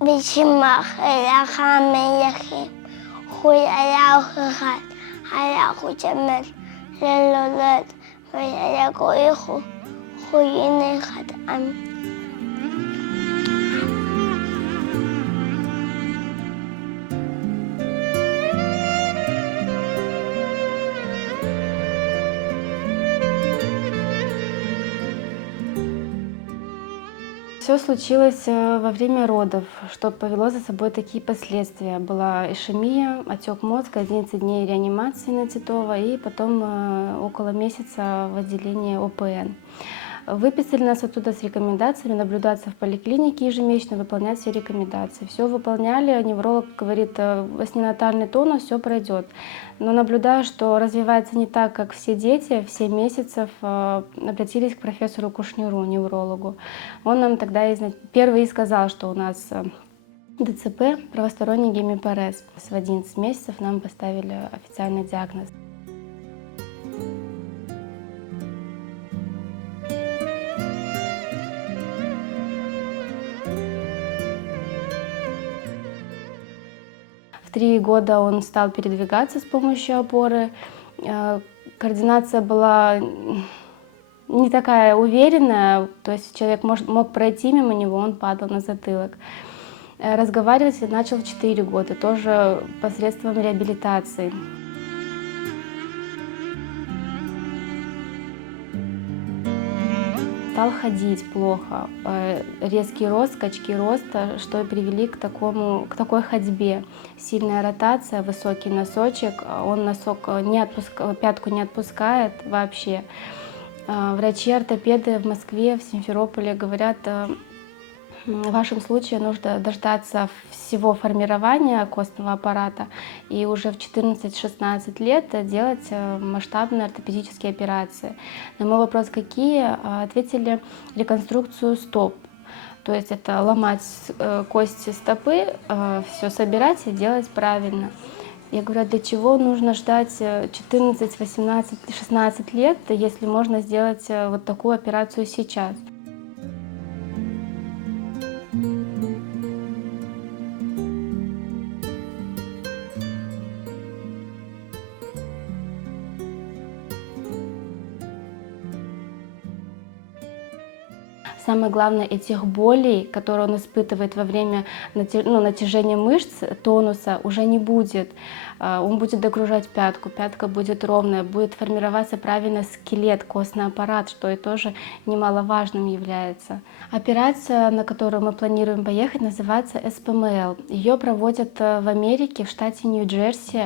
بشماخ إلى خام يخيم خوي على خخات على خو جمل للولد خوي على خوي خوي نخد أم. Все случилось во время родов, что повело за собой такие последствия. Была ишемия, отек мозга, 11 дней реанимации на Титова и потом около месяца в отделении ОПН. Выписали нас оттуда с рекомендациями наблюдаться в поликлинике ежемесячно, выполнять все рекомендации. Все выполняли, невролог говорит, постнатальный тонус, все пройдет. Но наблюдая, что развивается не так, как все дети, в 7 месяцев обратились к профессору Кушниру, неврологу. Он нам тогда первый и сказал, что у нас ДЦП, правосторонний гемипарез. В 11 месяцев нам поставили официальный диагноз. В 3 года он стал передвигаться с помощью опоры. Координация была не такая уверенная, то есть человек мог пройти мимо него, он падал на затылок. Разговаривать начал в 4 года, тоже посредством реабилитации. Стал ходить плохо, резкий рост, скачки роста, что и привели к такой ходьбе. Сильная ротация, высокий носочек, он пятку не отпускает вообще. Врачи-ортопеды в Москве, в Симферополе говорят, в вашем случае нужно дождаться всего формирования костного аппарата и уже в 14-16 лет делать масштабные ортопедические операции. На мой вопрос, какие, ответили реконструкцию стоп. То есть это ломать кости стопы, все собирать и делать правильно. Я говорю, а для чего нужно ждать 14, 18, 16 лет, если можно сделать вот такую операцию сейчас? Самое главное, этих болей, которые он испытывает во время натяжения мышц, тонуса, уже не будет. Он будет догружать пятку, пятка будет ровная, будет формироваться правильно скелет, костный аппарат, что и тоже немаловажным является. Операция, на которую мы планируем поехать, называется СПМЛ. Ее проводят в Америке, в штате Нью-Джерси.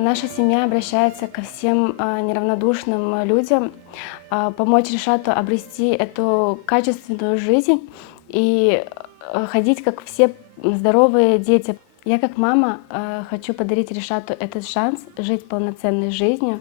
Наша семья обращается ко всем неравнодушным людям, помочь Ришату обрести эту качественную жизнь и ходить, как все здоровые дети. Я как мама хочу подарить Ришату этот шанс жить полноценной жизнью.